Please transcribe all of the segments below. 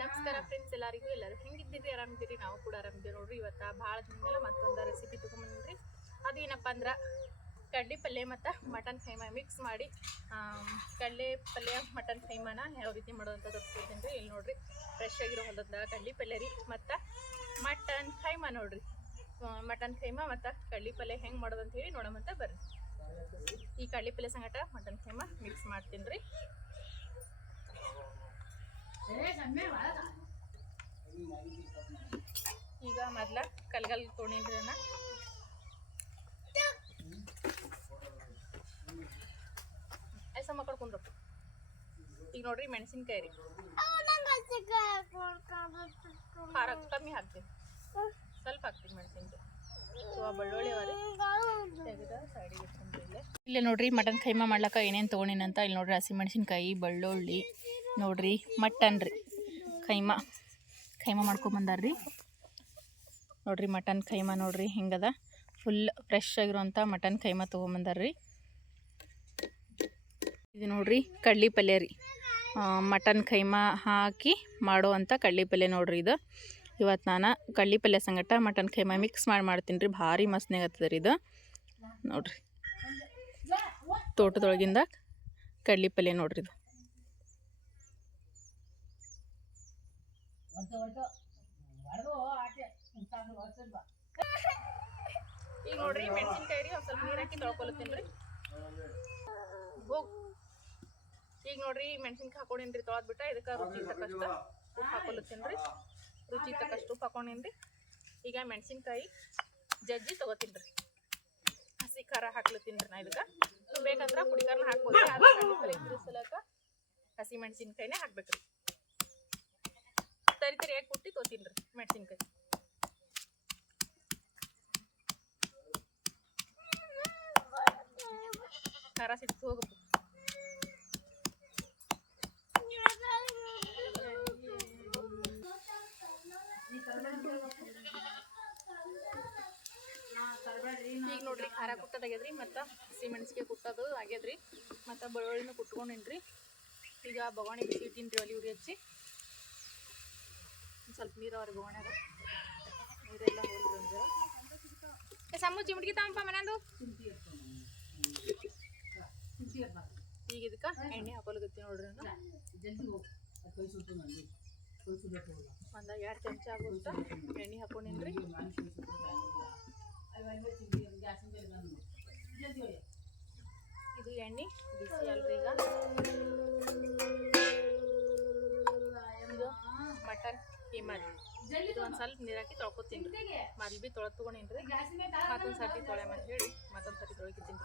ನಮಸ್ಕಾರ ಫ್ರೆಂಡ್ಸ್ ಎಲ್ಲರಿಗೂ ಎಲ್ಲರೂ ಹೆಂಗಿದ್ದೀರಿ? ಆರಾಮಿದ್ದೀರಿ? ನಾವು ಕೂಡ ಆರಾಮಿದ್ದೀವಿ ನೋಡ್ರಿ. ಇವತ್ತು ಭಾಳ ದಿನ ಮೇಲೆ ಮತ್ತೊಂದು ರೆಸಿಪಿ ತೊಗೊಂಬಂದ್ರಿ ಅದೇನಪ್ಪ ಅಂದ್ರೆ ಕಡ್ಲೆ ಪಲ್ಯ ಮತ್ತು ಮಟನ್ ಕೈಮಾ ಮಿಕ್ಸ್ ಮಾಡಿ ಕಡಲೆ ಪಲ್ಯ ಮಟನ್ ಕೈಮಾನ ಯಾವ ರೀತಿ ಮಾಡೋದಂತ ತೋರಿಸ್ಕೊಡ್ತೀನಿ ರೀ ಇಲ್ಲಿ ನೋಡ್ರಿ ಫ್ರೆಶ್ ಆಗಿರೋ ಹೊಲದ ಕಡ್ಲೆ ಪಲ್ಯ ರೀ ಮತ್ತು ಮಟನ್ ಕೈಮಾ ನೋಡ್ರಿ. ಮಟನ್ ಕೈಮಾ ಮತ್ತು ಕಡ್ಲೆ ಪಲ್ಯ ಹೆಂಗೆ ಮಾಡೋದಂತ ಹೇಳಿ ನೋಡೋಮಂತ ಬರ್ರಿ. ಈ ಕಡ್ಲೆ ಪಲ್ಯ ಸಂಗಟ ಮಟನ್ ಕೈಮಾ ಮಿಕ್ಸ್ ಮಾಡ್ತೀನಿ ರೀ ಈಗ ಮೊದ್ಲ ಕಲ್ಗಲ್ ತೊಣಿದ್ರನ ಐಸ ಮಕ್ಕಳು ಕುಂದ್ರು ಈಗ ನೋಡ್ರಿ ಮೆಣಸಿನ್ಕಾಯಿ ರೀ. ಖಾರ ಕಮ್ಮಿ ಹಾಕ್ತೀನಿ. ಸ್ವಲ್ಪ ಹಾಕ್ತೀನಿ ಮೆಣಸಿನ್ಕಾಯಿ. ಇಲ್ಲೇ ನೋಡ್ರಿ ಮಟನ್ ಕೈಮಾ ಮಾಡ್ಲಕ್ಕ ಏನೇನು ತೊಗೊಂಡಿನಂತ ಇಲ್ಲಿ ನೋಡ್ರಿ ಹಸಿಮೆಣಸಿನ್ಕಾಯಿ ಬೆಳ್ಳುಳ್ಳಿ, ನೋಡ್ರಿ ಮಟನ್ ರೀ. ಕೈಮಾ ಕೈಮಾ ಮಾಡ್ಕೊಂಬಂದಾರ್ರಿ ನೋಡ್ರಿ ಮಟನ್ ಕೈಮಾ ನೋಡ್ರಿ, ಹಿಂಗದ? ಫುಲ್ ಫ್ರೆಶ್ ಆಗಿರುವಂಥ ಮಟನ್ ಕೈಮಾ ತೊಗೊಂಬಂದಾರ್ರಿ ಇದು ನೋಡ್ರಿ, ಕಡ್ಲಿ ಪಲ್ಯ ರೀ. ಮಟನ್ ಕೈಮಾ ಹಾಕಿ ಮಾಡುವಂಥ ಕಡ್ಲಿ ಪಲ್ಯ ನೋಡ್ರಿ ಇದು. ಇವತ್ತು ನಾನು ಕಡ್ಲಿ ಪಲ್ಯ ಸಂಗಟ ಮಟನ್ ಕೈಮ ಮಿಕ್ಸ್ ಮಾಡಿ ಮಾಡ್ತೀನಿ ರೀ. ಭಾರಿ ಮಸ್ತ್ನಾಗತ್ತದ ರೀ ಇದು. ನೋಡಿರಿ. ತೋಟದೊಳಗಿಂದ ಕಡ್ಲಿ ಪಲ್ಯ ನೋಡ್ರಿ ಇದು. ಈಗ ನೋಡ್ರಿ ಮೆಣಸಿನ್ಕಾಯಿ ರೀ, ಒಂದು ಸ್ವಲ್ಪ ನೀರು ಹಾಕಿ ತೊಳ್ಕೊಳತ್ತೀನಿ ರೀ. ಹೋಗ್. ಈಗ ನೋಡ್ರಿ ಮೆಣಸಿನ್ಕಾಯಿ ಹಾಕೊಂಡಿನ್ರಿ ತೊಳೆದ್ಬಿಟ್ಟ ಇದಕ್ಕೆ ರುಚಿ ಉಪ್ಪು ರೀ. ರುಚಿ ತಕ್ಕಷ್ಟು ಉಪ್ಪು ಹಾಕೊಂಡಿನ್ರಿ? ಈಗ ಮೆಣಸಿನ್ಕಾಯಿ, ಜಜ್ಜಿ ತೊಗೋತೀನಿ ರೀ ಹಸಿ ಖಾರ ಹಾಕ್ಲತ್ತೀನಿ ರೀ ನಾ ಇದಕ್ಕೆ. ನೀವು ಬೇಕಂದ್ರೆ ಪುಡಿ ಖಾರನ ಹಾಕ್ಬೋದು. ಆದ್ರೆ ಕಡ್ಲಿ ಪಲ್ಯ ಇದ್ರ ಸಲಕ ಹಸಿ ಮೆಣಸಿನ್ಕಾಯಿನೇ ಹಾಕ್ಬೇಕ್ರಿ. ತರಿ ತರಿಯಾಗಿ ಕುಟ್ಟಿ ತೊಗೋತೀನಿ ರೀ ಮೆಣಸಿನ್ಕಾಯಿ. ಖಾರ ಸಿಟ್ಟು ಹೋಗುತ್ತೆ ಈಗ ನೋಡ್ರಿ ಕುಟ್ಟದಾಗ್ಯದ್ರಿ ಮತ್ತು ಸಿಮೆಣ್ಸಿಗೆ ಕುಟ್ಟೋದು ಆಗ್ಯದ್ರಿ. ಮತ್ತು ಬೆಳ್ಳುಳ್ಳಿನೂ ಕುಟ್ಕೊಂಡಿನ್ರಿ. ಈಗ ಬಗಾಣಿ ಬಿಸಿ ಇಟ್ಟಿನ್ರಿ ಒಲಿ ಉರಿ ಹಚ್ಚಿ. ಸ್ವಲ್ಪ ನೀರು ಅವ್ರಿ ನೀರೆಲ್ಲ ಹೋಗಿ ಅಂದ್ರೆ. ಸಮ್ಮು ಚಿಮಟ್ಗಿ ತಗೊಂಪ ಮನೆಯದು ಈಗ ಇದಕ್ಕೆ ಎಣ್ಣೆ ಹಾಕೊಲ್ಗತ್ತಿ ನೋಡ್ರಿ ಒಂದು ಎರಡು ಚಮಚ ಆಗುತ್ತ ಎಣ್ಣೆ ಹಾಕೊಂಡಿನ್ರಿ. ಇದು ಎಣ್ಣೆ ಬಿಸಿ ಅಲ್ರಿ ಈಗ ಇದು ಮಟನ್ ಕೀಮಲ್ ಇದು ಒಂದು ಸ್ವಲ್ಪ ನೀರು ಹಾಕಿ ತೊಳ್ಕೊತೀನಿ ರೀ ಮೊದ್ಲು ಭೀ ತೊಳೆದು ತೊಗೊಂಡಿನ್ರಿ ಮತ್ತೊಂದು ಸರ್ತಿ ತೊಳೆ ಅಂತ ಹೇಳಿ ಮತ್ತೊಂದು ಸರ್ತಿ ತೊಳಗಿದ್ದೀನಿ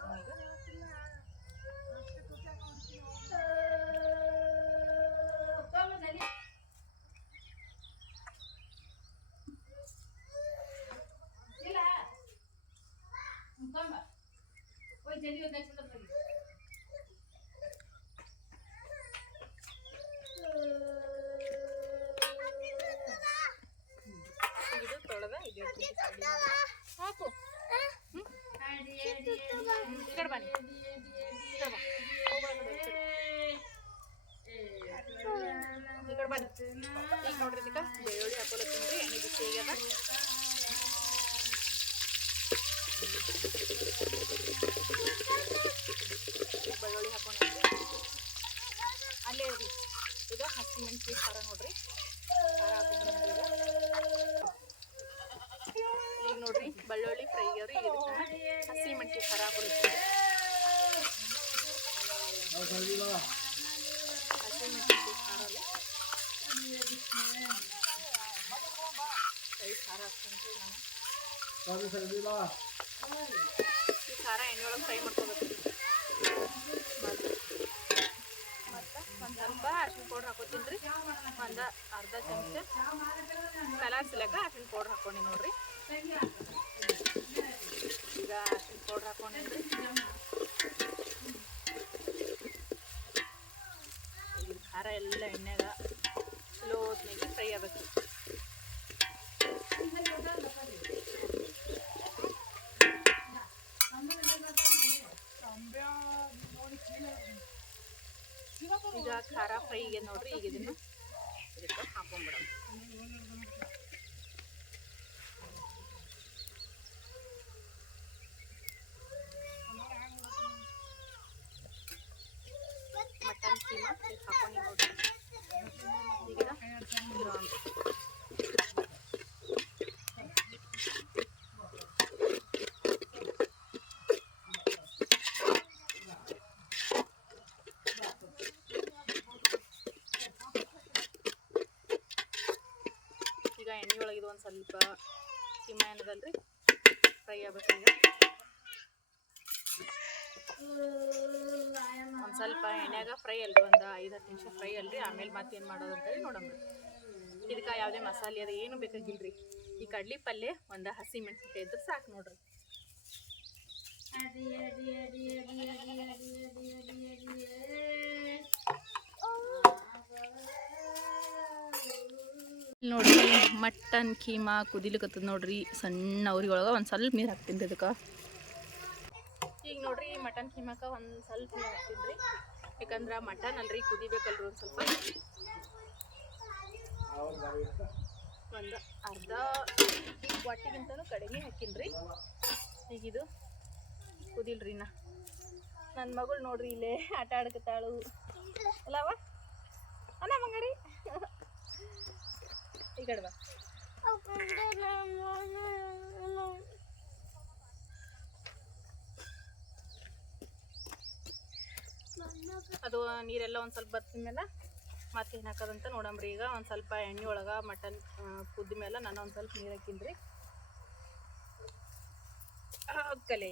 ಈಗ ಇದು ತೊಳೆದ ಇದು ಇಡ್ತೀನಿ side ಗೆ. ಹಾಕು ಹ್ಮ್? ಈ ಕಡೆ ಬನ್ನಿ ಈ ಕಡೆ ಬಾ. ಹೋಗ್ಬಾರ್ದು ಈ ಕಡೆ. ಈ ಕಡೆ ಬನ್ನಿ ಈಗ ನೋಡ್ರಿ ಇದಕ್ಕೆ ಬೆಳ್ಳುಳ್ಳಿ ಹಾಕೊಳತ್ತೀನಿ ಎಣ್ಣೆ ಬಿಸಿ ಆಗ್ಯದ ಬೆಳ್ಳುಳ್ಳಿ ಹಾಕೊಂಡಿದ್ವಿ ಅಲ್ಲೇ ಇರ್ರಿ ಇದು ಹಸಿ ಮೆಣಸಿನ ಖಾರ ನೋಡ್ರಿ ಖಾರ ಹಾಕೊಂಡ್ರಿ ಈಗ ನೋಡ್ರಿ ಬೆಳ್ಳುಳ್ಳಿ ಫ್ರೈ ಆಗ್ಯಾವ್ರಿ ಈಗ ಇದಕ್ಕೆ ಹಸಿ ಮೆಣಸಿನ ಖಾರ ಹಾಕೊಳ್ತೀವಿ ಹಸಿ ಮೆಣಸಿನ ಖಾರ ರೀ ಫ್ರೈ ಖಾರ ಹಾಕ್ಕೊಂಡ್ರಿ ನಾನು ಈ ಖಾರ ಎಣ್ಣೆ ಒಳಗೆ ಫ್ರೈ ಮಾಡ್ಕೋಬೇಕು ಮತ್ತು ಒಂದು ಸ್ವಲ್ಪ ಅರ್ಶಿನ ಪೌಡ್ರ್ ಹಾಕೋತೀನಿ ರೀ ಒಂದು ಅರ್ಧ ಚಮಚ ಕಲರ್ ಸಿಲಕ ಅರ್ಶಿನ ಪೌಡ್ರ್ ಹಾಕ್ಕೊಂಡು ನೋಡ್ರಿ. ಈಗ ಅರ್ಶಿನ ಪೌಡ್ರ್ ಹಾಕೊಂಡಿದ್ರಿ ಈಗ ಖಾರ ಎಲ್ಲ ಎಣ್ಣೆಗ ಸ್ಲೋ ಹೊತ್ನಾಗ ಫ್ರೈ ಆಗಬೇಕು. ಈಗ ಖಾರ ಫ್ರೈಗೆ ನೋಡ್ರಿ, ಈಗ ಇದನ್ನು ಇದಕ್ಕೆ ಹಾಕೊಂಡ್ಬಿಡ್ತೀನಿ ಎಣ್ಣೆ ಒಳಗೆ ಇದು ಒಂದು ಸ್ವಲ್ಪ ಕೀಮ ಏನದಲ್ರಿ? ಫ್ರೈ ಈಗ ಒಂದು ಸ್ವಲ್ಪ ಎಣ್ಣೆಗ ಫ್ರೈ ಅಲ್ರಿ, ಒಂದು ಐದು ಹತ್ತು ನಿಮಿಷ ಫ್ರೈ ಅಲ್ರಿ. ಆಮೇಲೆ ಮತ್ತೆ ಏನು ಮಾಡೋದು ಅಂತೇಳಿ ನೋಡೋಣ. ಇದಕ್ಕೆ ಯಾವುದೇ ಮಸಾಲೆ ಅದು ಏನು ಬೇಕಾಗಿಲ್ರಿ. ಈ ಕಡ್ಲಿ ಪಲ್ಯ ಒಂದು ಹಸಿ ಮೆಣಸಿನ್ಕಾಯಿ ಇದ್ರೆ ಸಾಕು ನೋಡ್ರಿ ಇಲ್ಲಿ ನೋಡ್ರಿ, ಮಟನ್ ಕೀಮಾ ಕುದಿಲಿಕತ್ತದ ನೋಡ್ರಿ, ಸಣ್ಣ ಅವ್ರಿಗೊಳಗೆ ಒಂದು ಸ್ವಲ್ಪ ನೀರು ಹಾಕ್ತೀನಿ ಅದಕ್ಕೆ ಈಗ ನೋಡ್ರಿ, ಮಟನ್ ಕೀಮಾಕ ಒಂದು ಸ್ವಲ್ಪ ನೀರು ಹಾಕ್ತೀನಿ ರೀ ಯಾಕಂದ್ರೆ ಮಟನ್ ಅಲ್ರಿ, ಕುದಿಬೇಕಲ್ರಿ ಒಂದು ಸ್ವಲ್ಪ. ಒಂದು ಅರ್ಧ ಒಟ್ಟಿಗಿಂತನೂ ಕಡಿಮೆ ಹಾಕಿನ್ರಿ. ಈಗ ಇದು ಕುದಿಲ್ರಿ ನಾ ನನ್ನ ಮಗಳು ನೋಡ್ರಿ ಇಲ್ಲೇ ಆಟ ಆಡ್ಕತ್ತಾಳು. ಅಲ್ಲವ ಅಲ್ಲ ಮಂಗಾರಿ ಅದು ನೀರೆಲ್ಲ ಒಂದು ಸ್ವಲ್ಪ ಬತ್ತಿದ ಮೇಲೆ ಮತ್ತೆ ಏನು ಹಾಕೋದಂತ ನೋಡಂಬ್ರಿ ಈಗ ಒಂದು ಸ್ವಲ್ಪ ಎಣ್ಣೆ ಒಳಗೆ, ಮಟನ್ ಕುದ್ದ ಮೇಲೆ ನಾನು ಒಂದು ಸ್ವಲ್ಪ ನೀರು ಹಾಕಿನ್ರಿ ಕಲೆ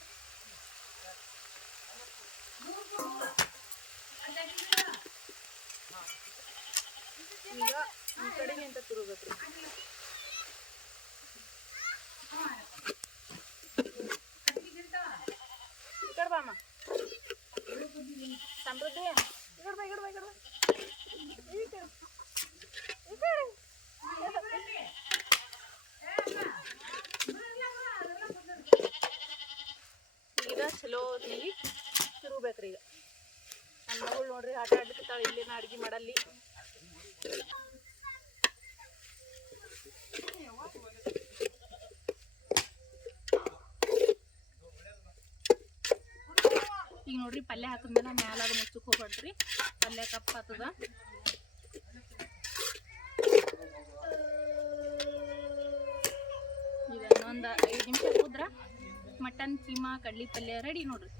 ಈಗ ಈ ಕಡೆಗೆ ಅಂತ ತಿರುಗಬೇಕ್ರಿ ಈ ಕಡೆ ಬಾ ಅಮ್ಮ ಸಮೃದ್ಧಿ ಈ ಕಡೆ ಬಾ ಈ ಕಡೆ ಬಾ ಈ ಕಡೆ ಬಾ ಈ ಕಡೆ ಈ ಕಡೆ ಈಗ ಚಲೋ ಹೊತ್ತಿಗೆ ತಿರುಗ್ಬೇಕ್ರಿ ಈಗ ನನ್ನ ಮಗಳು ಇಲ್ಲಿನ ಅಡ್ಗೆ ಮಾಡಲ್ಲಿ. ಈಗ ನೋಡ್ರಿ, ಪಲ್ಯ ಹಾಕಿದ್ಮೇಲೆ ಮ್ಯಾಲ ಅದು ಮುಚ್ಚಕ್ಕೆ ಹೋಗ್ಬೇಡ್ರಿ. ಪಲ್ಯ ಕಪ್ಪ ಆತದ ಈಗ ಐದು ನಿಮಿಷ ಹೋದ್ರ ಮಟನ್, ಕೀಮಾ, ಕಡ್ಲಿ ಪಲ್ಯ ರೆಡಿ ನೋಡ್ರಿ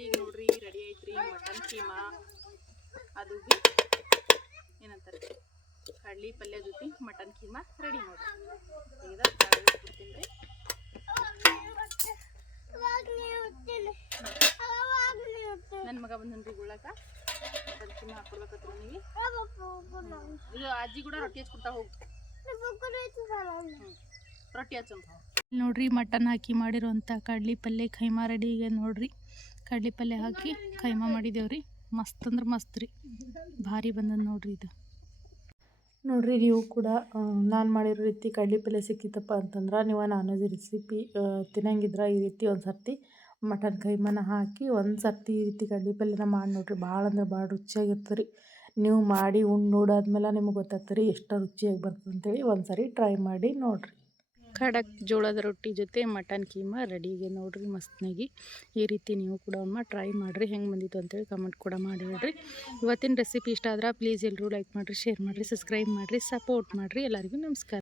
ಈಗ ನೋಡ್ರಿ ರೆಡಿ ಐತ್ರಿ ಮಟನ್ ಕೀಮಾ ಅದು ಬಿ ಏನಂತಾರೆ ಕಡ್ಲಿ ಪಲ್ಯ ಜೊತೆ ಮಟನ್ ಕೀಮಾ ರೆಡಿ ರೀ ನನ್ನ ಮಗ ಬಂದನ್ರಿ ಗುಳ್ಳಾಕ ಮಟನ್ ಕೀಮಾ ಹಾಕೊಡ್ಬೇಕತ್ರ ನೀವು. ಅಜ್ಜಿ ಕೂಡ ರೊಟ್ಟಿ ಹಚ್ಕೊಡ್ತಾ ಹೋಗಿ. ರೊಟ್ಟಿ ಹಚ್ಚ ನೋಡ್ರಿ ಮಟನ್ ಹಾಕಿ ಮಾಡಿರೋಂಥ ಕಡ್ಲಿ ಪಲ್ಯ ಕೈಮಾ ರೆಡಿ ಈಗ ನೋಡ್ರಿ. ಕಡ್ಲಿ ಪಲ್ಯ ಹಾಕಿ ಖೈಮಾ ಮಾಡಿದೇವ್ರಿ. ಮಸ್ತ್ ಅಂದ್ರೆ ಮಸ್ತ್ ರೀ. ಭಾರಿ ಬಂದದ ನೋಡ್ರಿ ಇದು. ನೋಡ್ರಿ, ನೀವು ಕೂಡ ನಾನು ಮಾಡಿರೋ ರೀತಿ ಕಡ್ಲಿ ಪಲ್ಯ ಸಿಕ್ಕಿತ್ತಪ್ಪ ಅಂತಂದ್ರೆ, ನೀವು ನಾನ್ ವೆಜ್ ರೆಸಿಪಿ ತಿನ್ನಂಗಿದ್ರೆ ಈ ರೀತಿ ಒಂದು ಸರ್ತಿ ಮಟನ್ ಕೈಮನ ಹಾಕಿ ಒಂದು ಸರ್ತಿ ಈ ರೀತಿ ಕಡ್ಲಿ ಪಲ್ಯನ ಮಾಡಿ ನೋಡಿರಿ ಭಾಳ ಅಂದ್ರೆ ಭಾಳ ರುಚಿಯಾಗಿರ್ತದೆ ರೀ. ನೀವು ಮಾಡಿ ಉಂಡು ನೋಡಾದ್ಮೇಲೆ ನಿಮಗೆ ಗೊತ್ತಾಗ್ತದೆ ರೀ, ಎಷ್ಟು ರುಚಿಯಾಗಿ ಬರ್ತದೆ ಅಂತೇಳಿ ಒಂದು ಸರಿ ಟ್ರೈ ಮಾಡಿ ನೋಡ್ರಿ. ಖಡಕ್ ಜೋಳದ ರೊಟ್ಟಿ ಜೊತೆ ಮಟನ್ ಕೀಮಾ ರೆಡಿಗೆ ನೋಡ್ರಿ ಮಸ್ತ್ನಾಗಿ ಈ ರೀತಿ ನೀವು ಕೂಡ ಒಮ್ಮೆ ಟ್ರೈ ಮಾಡಿರಿ, ಹೆಂಗೆ ಬಂದಿತ್ತು ಅಂತೇಳಿ ಕಮೆಂಟ್ ಕೂಡ ಮಾಡಿ ಹೇಳ್ರಿ. ಇವತ್ತಿನ ರೆಸಿಪಿ ಇಷ್ಟ ಆದ್ರೆ ಪ್ಲೀಸ್ ಎಲ್ಲರೂ ಲೈಕ್ ಮಾಡಿರಿ ಶೇರ್ ಮಾಡಿರಿ ಸಬ್ಸ್ಕ್ರೈಬ್ ಮಾಡಿರಿ ಸಪೋರ್ಟ್ ಮಾಡಿರಿ. ಎಲ್ಲರಿಗೂ ನಮಸ್ಕಾರ.